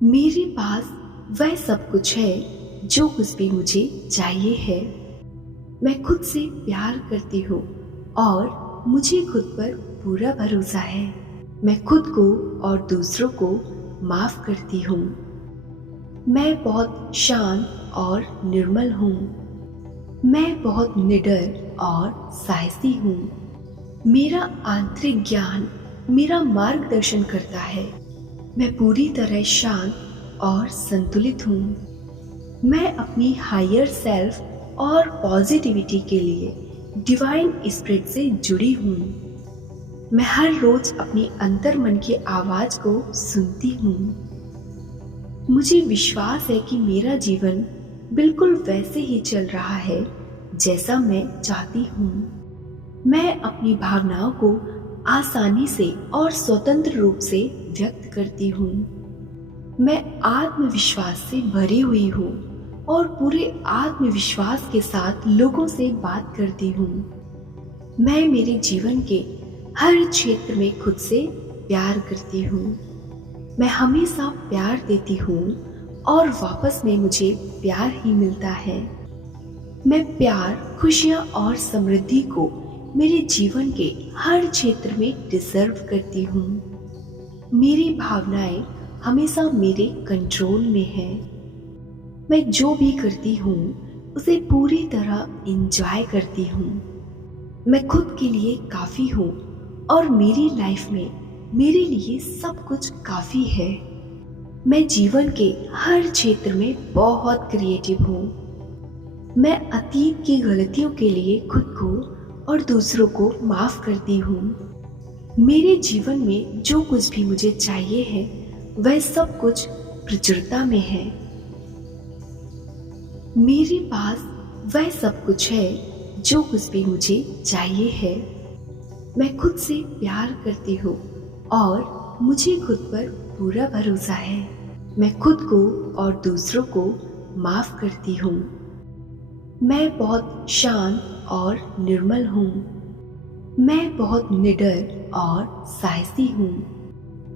मेरे पास वह सब कुछ है जो कुछ भी मुझे चाहिए है। मैं खुद से प्यार करती हूँ और मुझे खुद पर पूरा भरोसा है। मैं खुद को और दूसरों को माफ करती हूँ। मैं बहुत शांत और निर्मल हूँ। मैं बहुत निडर और साहसी हूँ। मेरा आंतरिक ज्ञान मेरा मार्गदर्शन करता है। मैं पूरी तरह शांत और संतुलित हूँ। मैं अपनी हायर सेल्फ और पॉजिटिविटी के लिए डिवाइन स्पिरिट से जुड़ी हूँ। मैं हर रोज अपनी अंतर मन की आवाज को सुनती हूँ। मुझे विश्वास है कि मेरा जीवन बिल्कुल वैसे ही चल रहा है जैसा मैं चाहती हूँ। मैं अपनी भावनाओं को आसानी से और स्वतंत्र रूप से व्यक्त करती हूँ। मैं आत्मविश्वास से भरी हुई हूँ और पूरे आत्मविश्वास के साथ लोगों से बात करती हूँ। मैं मेरे जीवन के हर क्षेत्र में खुद से प्यार करती हूँ। मैं हमेशा प्यार देती हूँ और वापस में मुझे प्यार ही मिलता है। मैं प्यार, खुशियाँ और समृद्धि को मेरे जीवन के हर क्षेत्र में डिजर्व करती हूँ। मेरी भावनाएं हमेशा मेरे कंट्रोल में है। मैं जो भी करती हूँ उसे पूरी तरह एंजॉय करती हूँ। मैं खुद के लिए काफी हूँ और मेरी लाइफ में मेरे लिए सब कुछ काफी है। मैं जीवन के हर क्षेत्र में बहुत क्रिएटिव हूँ। मैं अतीत की गलतियों के लिए खुद को और दूसरों को माफ करती हूँ। मेरे जीवन में जो कुछ भी मुझे चाहिए है वह सब कुछ प्रचुरता में है। मेरे पास वह सब कुछ है जो कुछ भी मुझे चाहिए है। मैं खुद से प्यार करती हूँ और मुझे खुद पर पूरा भरोसा है। मैं खुद को और दूसरों को माफ करती हूँ। मैं बहुत शांत और निर्मल हूँ। मैं बहुत निडर और साहसी हूँ।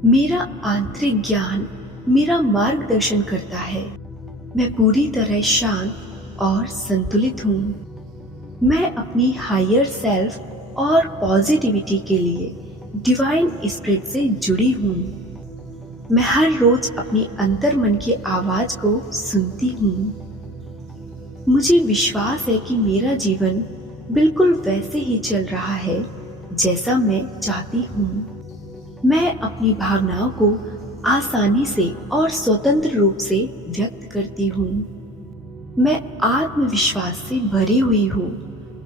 मेरा आंतरिक ज्ञान मेरा मार्गदर्शन करता है। मैं पूरी तरह शांत और संतुलित हूँ। मैं अपनी हायर सेल्फ और पॉजिटिविटी के लिए डिवाइन स्पिरिट से जुड़ी हूँ। मैं हर रोज अपनी अंतर मन की आवाज को सुनती हूँ। मुझे विश्वास है कि मेरा जीवन बिल्कुल वैसे ही चल रहा है जैसा मैं चाहती हूँ। मैं अपनी भावनाओं को आसानी से और स्वतंत्र रूप से व्यक्त करती हूँ। मैं आत्मविश्वास से भरी हुई हूँ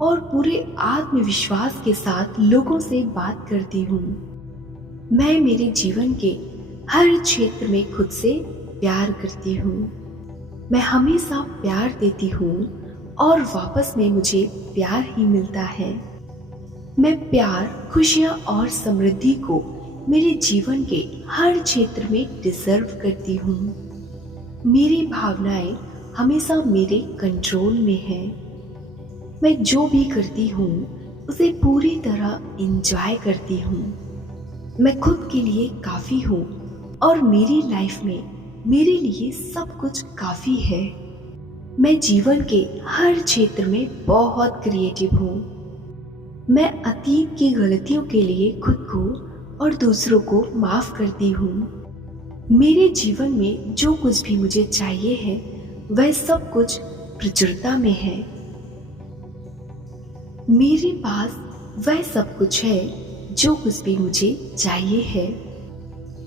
और पूरे आत्मविश्वास के साथ लोगों से बात करती हूँ। मैं मेरे जीवन के हर क्षेत्र में खुद से प्यार करती हूँ। मैं हमेशा प्यार देती हूँ और वापस में मुझे प्यार ही मिलता है। मैं प्यार, खुशियाँ और समृद्धि को मेरे जीवन के हर क्षेत्र में डिजर्व करती हूँ। मेरी भावनाएं हमेशा मेरे कंट्रोल में है। मैं जो भी करती हूँ उसे पूरी तरह एंजॉय करती हूँ। मैं खुद के लिए काफी हूँ और मेरी लाइफ में मेरे लिए सब कुछ काफी है। मैं जीवन के हर क्षेत्र में बहुत क्रिएटिव हूँ। मैं अतीत की गलतियों के लिए खुद को और दूसरों को माफ करती हूँ। मेरे जीवन में जो कुछ भी मुझे चाहिए है वह सब कुछ प्रचुरता में है। मेरे पास वह सब कुछ है जो कुछ भी मुझे चाहिए है।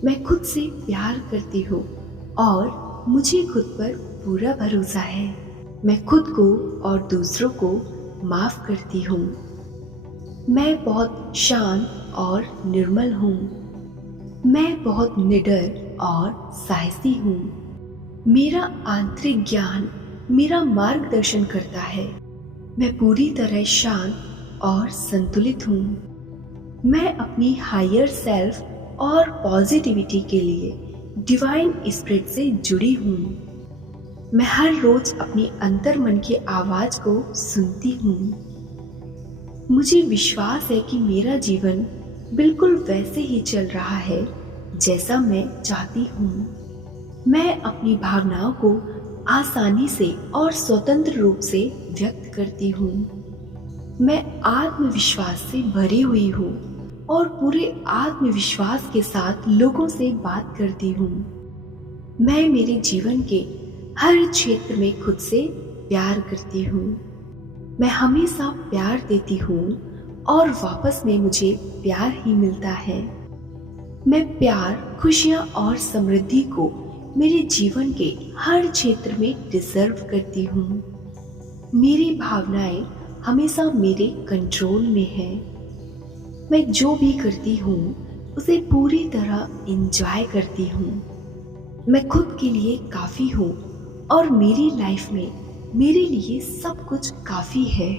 मैं खुद से प्यार करती हूँ और मुझे खुद पर पूरा भरोसा है। मैं खुद को और दूसरों को माफ करती हूँ। मैं बहुत शांत और निर्मल हूँ। मैं बहुत निडर और साहसी हूँ। मेरा आंतरिक ज्ञान मेरा मार्गदर्शन करता है। मैं पूरी तरह शांत और संतुलित हूँ। मैं अपनी हायर सेल्फ और पॉजिटिविटी के लिए डिवाइन स्पिरिट से जुड़ी हूँ। मैं हर रोज अपनी अंतर मन की आवाज को सुनती हूँ। मुझे विश्वास है कि मेरा जीवन बिल्कुल वैसे ही चल रहा है जैसा मैं चाहती हूँ। मैं अपनी भावनाओं को आसानी से और स्वतंत्र रूप से व्यक्त करती हूँ। मैं आत्मविश्वास से भरी हुई हूँ और पूरे आत्मविश्वास के साथ लोगों से बात करती हूँ। मैं मेरे जीवन के हर क्षेत्र में खुद से प्यार करती हूँ। मैं हमेशा प्यार देती हूँ और वापस में मुझे प्यार ही मिलता है। मैं प्यार, खुशियाँ और समृद्धि को मेरे जीवन के हर क्षेत्र में डिजर्व करती हूँ। मेरी भावनाएं हमेशा मेरे कंट्रोल में है। मैं जो भी करती हूँ उसे पूरी तरह एंजॉय करती हूँ। मैं खुद के लिए काफ़ी हूँ और मेरी लाइफ में मेरे लिए सब कुछ काफ़ी है।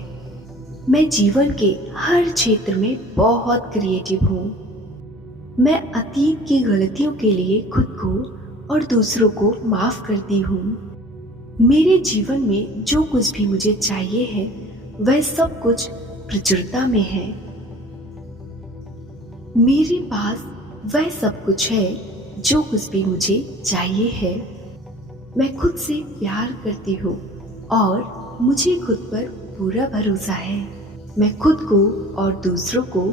मैं जीवन के हर क्षेत्र में बहुत क्रिएटिव हूँ। मैं अतीत की गलतियों के लिए खुद को और दूसरों को माफ करती हूँ। मेरे जीवन में जो कुछ भी मुझे चाहिए है वह सब कुछ प्रचुरता में है। मेरे पास वह सब कुछ है जो कुछ भी मुझे चाहिए है। मैं खुद से प्यार करती हूँ और मुझे खुद पर पूरा भरोसा है। मैं खुद को और दूसरों को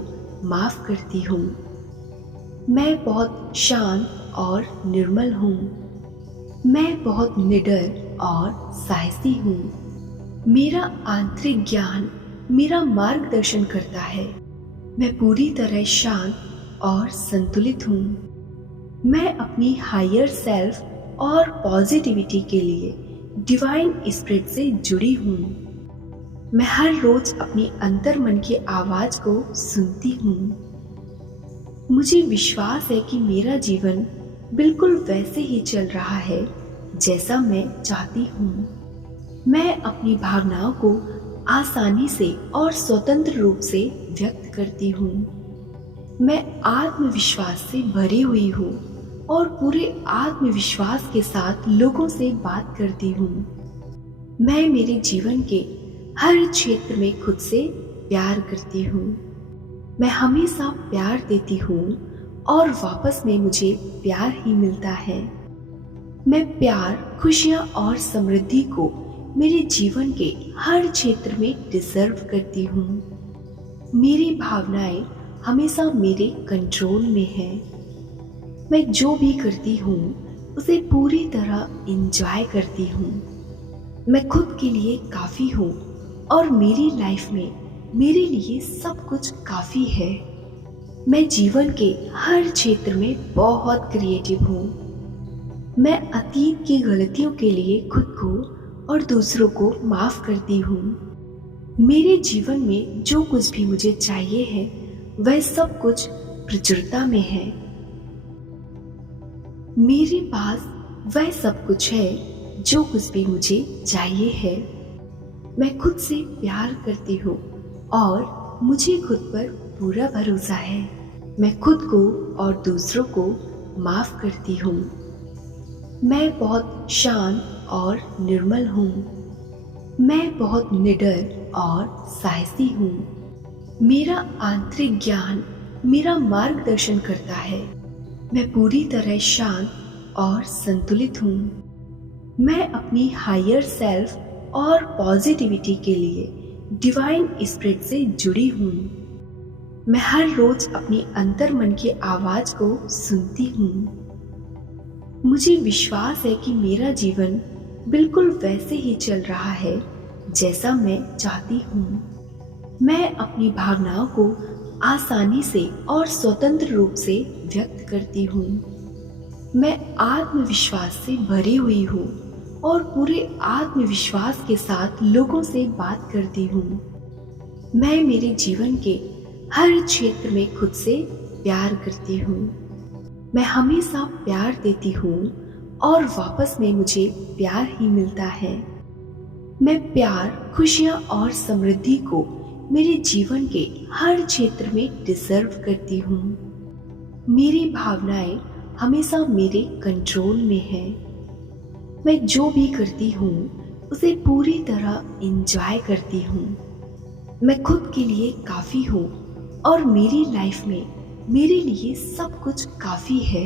माफ करती हूँ। मैं बहुत शांत और निर्मल हूँ। मैं बहुत निडर और साहसी हूँ। मेरा आंतरिक ज्ञान मेरा मार्गदर्शन करता है। मैं पूरी तरह शांत और संतुलित हूँ। मैं अपनी हायर सेल्फ और पॉजिटिविटी के लिए डिवाइन स्पिरिट से जुड़ी हूँ। मैं हर रोज अपनी अंतर्मन की आवाज को सुनती हूँ। मुझे विश्वास है कि मेरा जीवन बिल्कुल वैसे ही चल रहा है जैसा मैं चाहती हूँ। मैं अपनी भावनाओं को आसानी से और स्वतंत्र रूप से व्यक्त करती हूँ। मैं आत्मविश्वास से भरी हुई हूँ और पूरे आत्मविश्वास के साथ लोगों से बात करती हूँ। मैं मेरे जीवन के हर क्षेत्र में खुद से प्यार करती हूँ। मैं हमेशा प्यार देती हूँ और वापस में मुझे प्यार ही मिलता है। मैं प्यार, खुशियाँ और समृद्धि को मेरे जीवन के हर क्षेत्र में डिजर्व करती हूँ। मेरी भावनाएं हमेशा मेरे कंट्रोल में है। मैं जो भी करती हूँ उसे पूरी तरह एंजॉय करती हूँ। मैं खुद के लिए काफ़ी हूँ और मेरी लाइफ में मेरे लिए सब कुछ काफ़ी है। मैं जीवन के हर क्षेत्र में बहुत क्रिएटिव हूँ। मैं अतीत की गलतियों के लिए खुद को और दूसरों को माफ करती हूँ। मेरे जीवन में जो कुछ भी मुझे चाहिए है वह सब कुछ प्रचुरता में है। मेरे पास वह सब कुछ है जो कुछ भी मुझे चाहिए है। मैं खुद से प्यार करती हूँ और मुझे खुद पर पूरा भरोसा है। मैं खुद को और दूसरों को माफ करती हूँ। मैं बहुत शांत और निर्मल हूँ। मैं बहुत निडर और साहसी हूँ। मेरा आंतरिक ज्ञान मेरा मार्गदर्शन करता है। मैं पूरी तरह शांत और संतुलित हूँ। मैं अपनी हायर सेल्फ और पॉजिटिविटी के लिए डिवाइन स्पिरिट से जुड़ी हूँ। मैं हर रोज अपनी अंतर्मन की आवाज को सुनती हूँ। मुझे विश्वास है कि मेरा जीवन बिल्कुल वैसे ही चल रहा है जैसा मैं चाहती हूँ। मैं अपनी भावनाओं को आसानी से और स्वतंत्र रूप से व्यक्त करती हूँ। मैं आत्मविश्वास से भरी हुई हूँ और पूरे आत्मविश्वास के साथ लोगों से बात करती हूँ। मैं मेरे जीवन के हर क्षेत्र में खुद से प्यार करती हूँ। मैं हमेशा प्यार देती हूँ और वापस में मुझे प्यार ही मिलता है। मैं प्यार, खुशियाँ और समृद्धि को मेरे जीवन के हर क्षेत्र में डिजर्व करती हूँ। मेरी भावनाएं हमेशा मेरे कंट्रोल में है। मैं जो भी करती हूँ उसे पूरी तरह एंजॉय करती हूँ। मैं खुद के लिए काफ़ी हूँ और मेरी लाइफ में मेरे लिए सब कुछ काफ़ी है।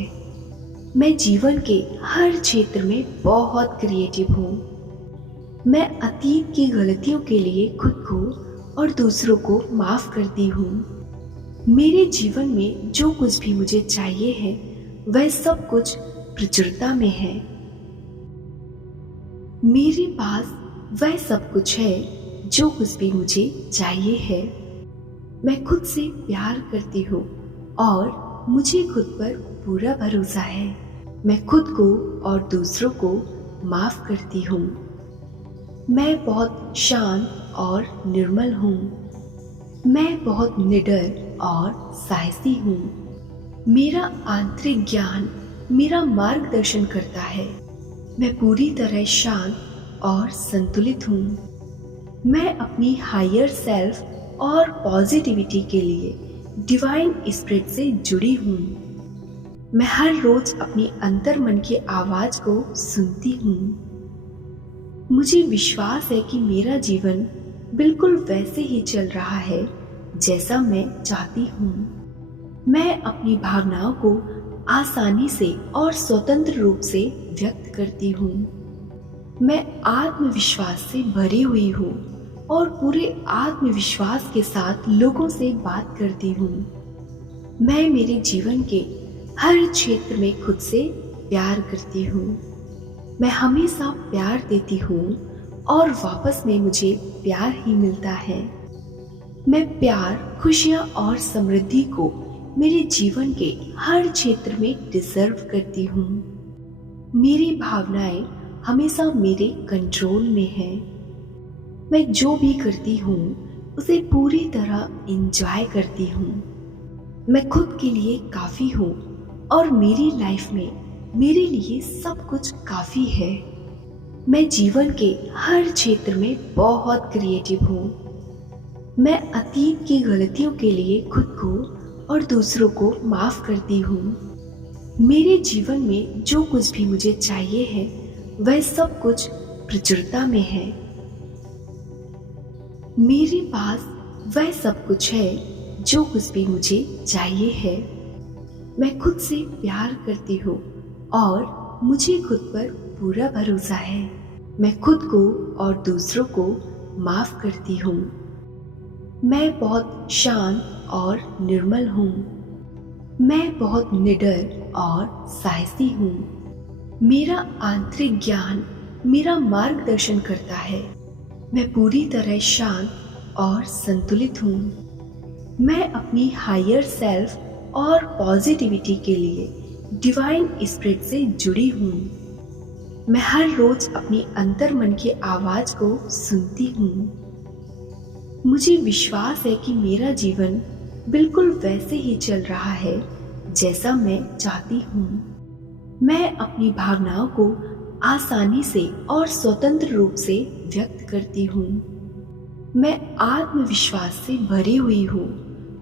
मैं जीवन के हर क्षेत्र में बहुत क्रिएटिव हूँ। मैं अतीत की गलतियों के लिए खुद को और दूसरों को माफ करती हूँ। मेरे जीवन में जो कुछ भी मुझे चाहिए है वह सब कुछ प्रचुरता में है। मेरे पास वह सब कुछ है जो कुछ भी मुझे चाहिए है। मैं खुद से प्यार करती हूँ और मुझे खुद पर पूरा भरोसा है। मैं खुद को और दूसरों को माफ करती हूँ। मैं बहुत शांत और निर्मल हूँ। मैं बहुत निडर और साहसी हूँ। मेरा आंतरिक ज्ञान मेरा मार्गदर्शन करता है। मैं पूरी तरह शांत और संतुलित हूँ। मैं अपनी हायर सेल्फ और पॉजिटिविटी के लिए डिवाइन स्पिरिट से जुड़ी हूँ। मैं हर रोज अपनी अंतर मन की आवाज को सुनती हूँ। मुझे विश्वास है कि मेरा जीवन बिल्कुल वैसे ही चल रहा है जैसा मैं चाहती हूँ। मैं अपनी भावनाओं को आसानी से और स्वतंत्र रूप से व्यक्त करती हूँ। मैं आत्मविश्वास से भरी हुई हूँ और पूरे आत्मविश्वास के साथ लोगों से बात करती हूँ। मैं मेरे जीवन के हर क्षेत्र में खुद से प्यार करती हूँ। मैं हमेशा प्यार देती हूँ और वापस में मुझे प्यार ही मिलता है। मैं प्यार, खुशियाँ और समृद्धि को मेरे जीवन के हर क्षेत्र में डिजर्व करती हूँ। मेरी भावनाएं हमेशा मेरे कंट्रोल में हैं। मैं जो भी करती हूँ उसे पूरी तरह एंजॉय करती हूँ। मैं खुद के लिए काफी हूँ और मेरी लाइफ में मेरे लिए सब कुछ काफी है। मैं जीवन के हर क्षेत्र में बहुत क्रिएटिव हूँ। मैं अतीत की गलतियों के लिए खुद को और दूसरों को माफ करती हूँ। मेरे जीवन में जो कुछ भी मुझे चाहिए है वह सब कुछ प्रचुरता में है। मेरे पास वह सब कुछ है जो कुछ भी मुझे चाहिए है। मैं खुद से प्यार करती हूँ और मुझे खुद पर पूरा भरोसा है। मैं खुद को और दूसरों को माफ करती हूँ। मैं बहुत शांत और निर्मल हूँ। मैं बहुत निडर और साहसी हूँ। मेरा आंतरिक ज्ञान मेरा मार्गदर्शन करता है। मैं पूरी तरह शांत और संतुलित हूँ। मैं अपनी हायर सेल्फ और पॉजिटिविटी के लिए डिवाइन स्पिरिट से जुड़ी हूँ। मैं हर रोज अपनी अंतर मन की आवाज को सुनती हूँ। मुझे विश्वास है कि मेरा जीवन बिल्कुल वैसे ही चल रहा है जैसा मैं चाहती हूँ। मैं अपनी भावनाओं को आसानी से और स्वतंत्र रूप से व्यक्त करती हूँ। मैं आत्मविश्वास से भरी हुई हूँ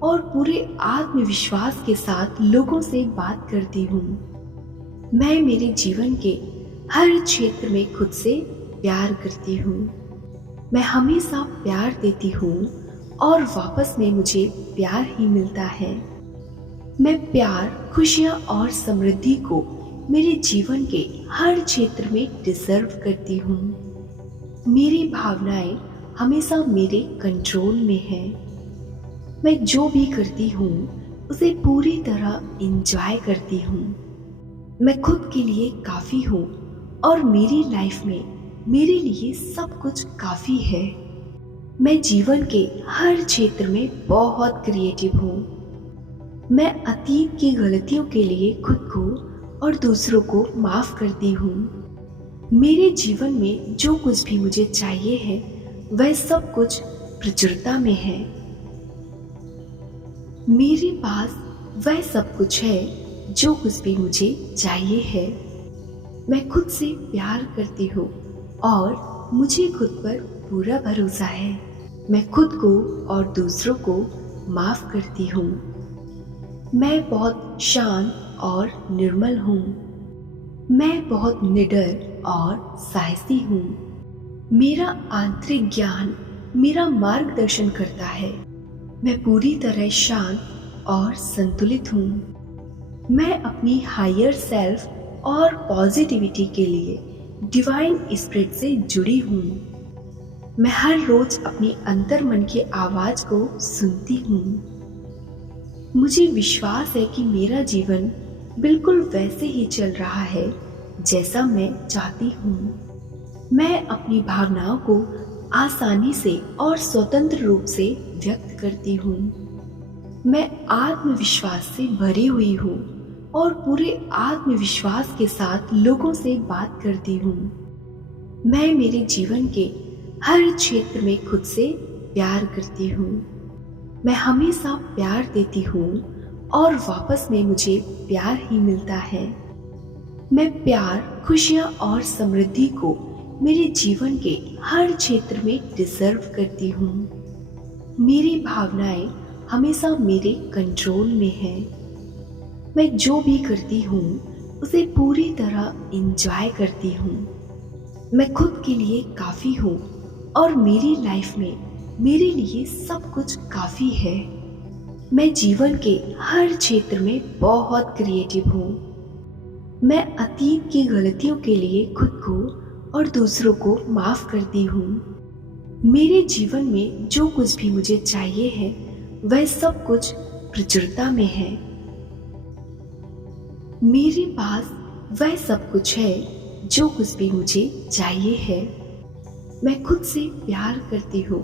और पूरे आत्मविश्वास के साथ लोगों से बात करती हूँ। मैं मेरे जीवन के हर क्षेत्र में खुद से प्यार करती हूँ। मैं हमेशा प्यार देती हूँ और वापस में मुझे प्यार ही मिलता है। मैं प्यार, खुशियाँ और समृद्धि को मेरे जीवन के हर क्षेत्र में डिजर्व करती हूँ। मेरी भावनाएं हमेशा मेरे कंट्रोल में हैं। मैं जो भी करती हूँ उसे पूरी तरह एंजॉय करती हूँ। मैं खुद के लिए काफी हूँ और मेरी लाइफ में मेरे लिए सब कुछ काफी है। मैं जीवन के हर क्षेत्र में बहुत क्रिएटिव हूँ। मैं अतीत की गलतियों के लिए खुद को और दूसरों को माफ करती हूँ। मेरे जीवन में जो कुछ भी मुझे चाहिए है वह सब कुछ प्रचुरता में है। मेरे पास वह सब कुछ है जो कुछ भी मुझे चाहिए है। मैं खुद से प्यार करती हूँ और मुझे खुद पर पूरा भरोसा है। मैं खुद को और दूसरों को माफ करती हूँ। मैं बहुत शांत और निर्मल हूँ। मैं बहुत निडर और साहसी हूँ। मेरा आंतरिक ज्ञान मेरा मार्गदर्शन करता है। मैं पूरी तरह शांत और संतुलित हूँ। मैं अपनी हायर सेल्फ और पॉजिटिविटी के लिए डिवाइन स्पिरिट से जुड़ी हूँ। मैं हर रोज अपनी अंतर मन की आवाज को सुनती हूँ। मुझे विश्वास है कि मेरा जीवन बिल्कुल वैसे ही चल रहा है जैसा मैं चाहती हूँ। मैं अपनी भावनाओं को आसानी से और स्वतंत्र रूप से व्यक्त करती हूँ। मैं आत्मविश्वास से भरी हुई हूँ और पूरे आत्मविश्वास के साथ लोगों से बात करती हूँ। मैं मेरे जीवन के हर क्षेत्र में खुद से प्यार करती हूँ। मैं हमेशा प्यार देती हूँ और वापस में मुझे प्यार ही मिलता है। मैं प्यार, खुशियाँ और समृद्धि को मेरे जीवन के हर क्षेत्र में डिजर्व करती हूँ। मेरी भावनाएं हमेशा मेरे कंट्रोल में है। मैं जो भी करती हूँ उसे पूरी तरह एंजॉय करती हूँ। मैं खुद के लिए काफी हूँ और मेरी लाइफ में मेरे लिए सब कुछ काफी है। मैं जीवन के हर क्षेत्र में बहुत क्रिएटिव हूँ। मैं अतीत की गलतियों के लिए खुद को और दूसरों को माफ करती हूँ। मेरे जीवन में जो कुछ भी मुझे चाहिए है वह सब कुछ प्रचुरता में है। मेरे पास वह सब कुछ है जो कुछ भी मुझे चाहिए है। मैं खुद से प्यार करती हूँ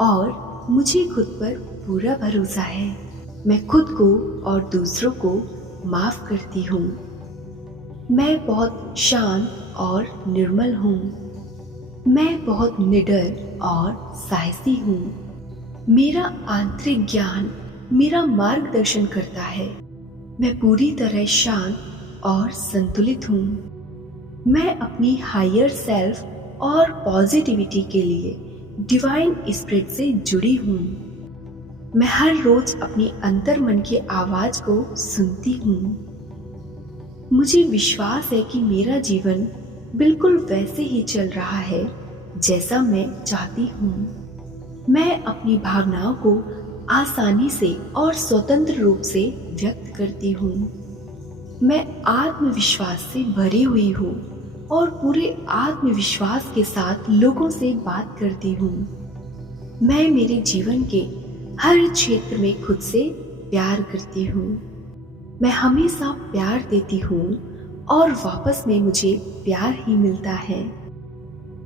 और मुझे खुद पर पूरा भरोसा है। मैं खुद को और दूसरों को माफ करती हूँ। मैं बहुत शांत और निर्मल हूँ। मैं बहुत निडर और साहसी हूँ। मेरा आंतरिक ज्ञान मेरा मार्गदर्शन करता है। मैं पूरी तरह शांत और संतुलित हूँ। मैं अपनी हायर सेल्फ और पॉजिटिविटी के लिए डिवाइन स्पिरिट से जुड़ी हूँ। मैं हर रोज अपनी अंतर मन की आवाज को सुनती हूँ। मुझे विश्वास है कि मेरा जीवन बिल्कुल वैसे ही चल रहा है जैसा मैं चाहती हूँ। मैं अपनी भावनाओं को आसानी से और स्वतंत्र रूप से व्यक्त करती हूँ। मैं आत्मविश्वास से भरी हुई हूँ और पूरे आत्मविश्वास के साथ लोगों से बात करती हूँ। मैं मेरे जीवन के हर क्षेत्र में खुद से प्यार करती हूँ। मैं हमेशा प्यार देती हूँ और वापस में मुझे प्यार ही मिलता है।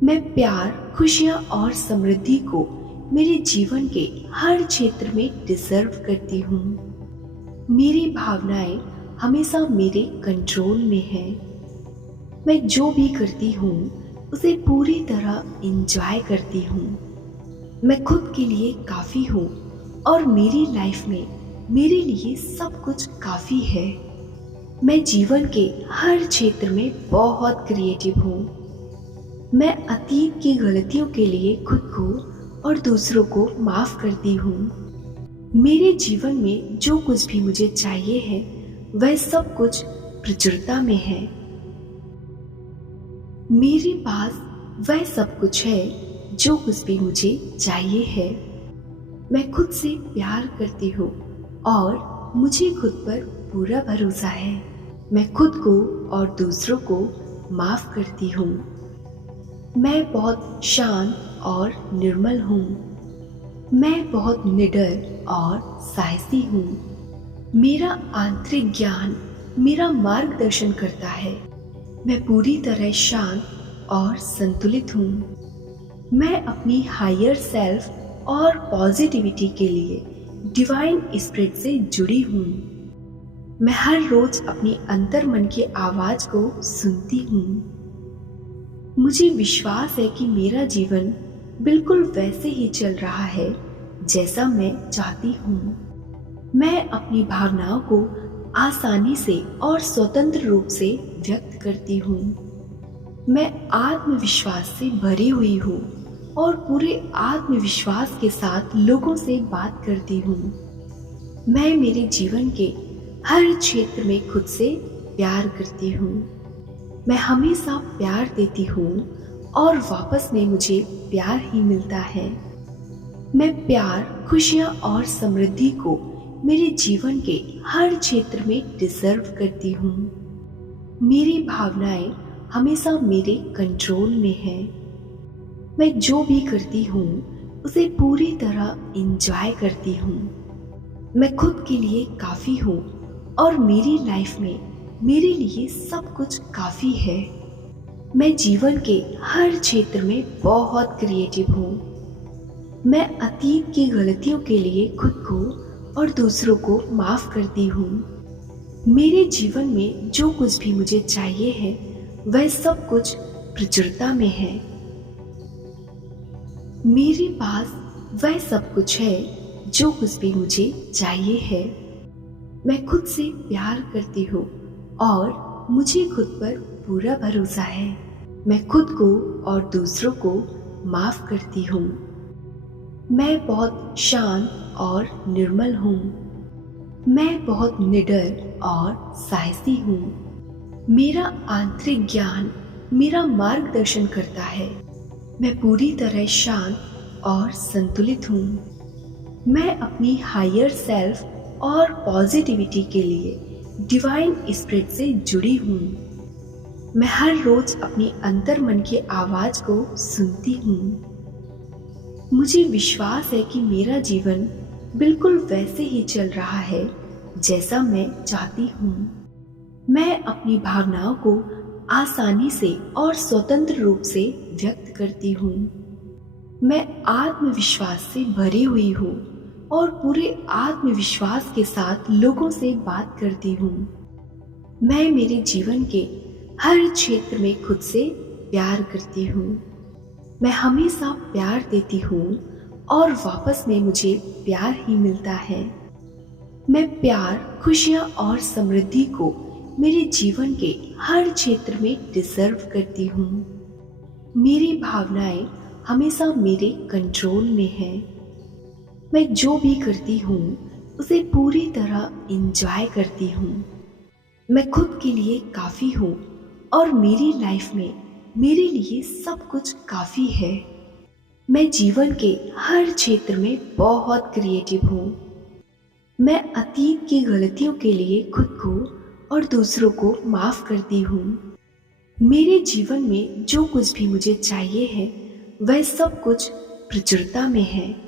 मैं प्यार, खुशियाँ और समृद्धि को मेरे जीवन के हर क्षेत्र में डिजर्व करती हूँ। मेरी भावनाएं हमेशा मेरे कंट्रोल में है। मैं जो भी करती हूँ उसे पूरी तरह एंजॉय करती हूँ। मैं खुद के लिए काफी हूँ और मेरी लाइफ में मेरे लिए सब कुछ काफी है। मैं जीवन के हर क्षेत्र में बहुत क्रिएटिव हूँ। मैं अतीत की गलतियों के लिए खुद को और दूसरों को माफ करती हूँ। मेरे जीवन में जो कुछ भी मुझे चाहिए है वह सब कुछ प्रचुरता में है। मेरे पास वह सब कुछ है जो कुछ भी मुझे चाहिए है। मैं खुद से प्यार करती हूँ और मुझे खुद पर पूरा भरोसा है। मैं खुद को और दूसरों को माफ करती हूँ। मैं बहुत शांत और निर्मल हूँ। मैं बहुत निडर और साहसी हूँ। मेरा आंतरिक ज्ञान मेरा मार्गदर्शन करता है। मैं पूरी तरह शांत और संतुलित हूँ। मैं अपनी हायर सेल्फ और पॉजिटिविटी के लिए डिवाइन स्पिरिट से जुड़ी हूँ। मैं हर रोज अपनी अंतर मन की आवाज को सुनती हूँ। मुझे विश्वास है कि मेरा जीवन बिल्कुल वैसे ही चल रहा है जैसा मैं चाहती हूँ। मैं अपनी भावनाओं को आसानी से और स्वतंत्र रूप से व्यक्त करती हूँ। मैं आत्मविश्वास से भरी हुई हूँ और पूरे आत्मविश्वास के साथ लोगों से बात करती हूँ। मैं मेरे जीवन के हर क्षेत्र में खुद से प्यार करती हूँ। मैं हमेशा प्यार देती हूँ और वापस में मुझे प्यार ही मिलता है। मैं प्यार, खुशियाँ और समृद्धि को मेरे जीवन के हर क्षेत्र में डिजर्व करती हूँ। मेरी भावनाएं हमेशा मेरे कंट्रोल में हैं। मैं जो भी करती हूँ उसे पूरी तरह एंजॉय करती हूँ। मैं खुद के लिए काफ़ी हूँ और मेरी लाइफ में मेरे लिए सब कुछ काफ़ी है। मैं जीवन के हर क्षेत्र में बहुत क्रिएटिव हूँ। मैं अतीत की गलतियों के लिए खुद को और दूसरों को माफ़ करती हूँ। मेरे जीवन में जो कुछ भी मुझे चाहिए है वह सब कुछ प्रचुरता में है। मेरे पास वह सब कुछ है जो कुछ भी मुझे चाहिए है। मैं खुद से प्यार करती हूँ और मुझे खुद पर पूरा भरोसा है। मैं खुद को और दूसरों को माफ करती हूँ। मैं बहुत शांत और निर्मल हूँ। मैं बहुत निडर और साहसी हूँ। मेरा आंतरिक ज्ञान मेरा मार्गदर्शन करता है। मैं पूरी तरह शांत और संतुलित हूँ। मैं अपनी हायर सेल्फ और पॉजिटिविटी के लिए डिवाइन स्पिरिट से जुड़ी हूँ। मैं हर रोज अपनी अंतर मन की आवाज को सुनती हूँ। मुझे विश्वास है कि मेरा जीवन बिल्कुल वैसे ही चल रहा है जैसा मैं चाहती हूँ। मैं अपनी भावनाओं को आसानी से और स्वतंत्र रूप से व्यक्त करती हूँ। मैं आत्मविश्वास से भरी हुई हूँ और पूरे आत्मविश्वास के साथ लोगों से बात करती हूँ। मैं मेरे जीवन के हर क्षेत्र में खुद से प्यार करती हूँ। मैं हमेशा प्यार देती हूँ और वापस में मुझे प्यार ही मिलता है। मैं प्यार, खुशियाँ और समृद्धि को मेरे जीवन के हर क्षेत्र में डिजर्व करती हूँ। मेरी भावनाएं हमेशा मेरे कंट्रोल में है। मैं जो भी करती हूँ उसे पूरी तरह एंजॉय करती हूँ। मैं खुद के लिए काफ़ी हूँ और मेरी लाइफ में मेरे लिए सब कुछ काफ़ी है। मैं जीवन के हर क्षेत्र में बहुत क्रिएटिव हूँ। मैं अतीत की गलतियों के लिए खुद को और दूसरों को माफ़ करती हूँ। मेरे जीवन में जो कुछ भी मुझे चाहिए है वह सब कुछ प्रचुरता में है।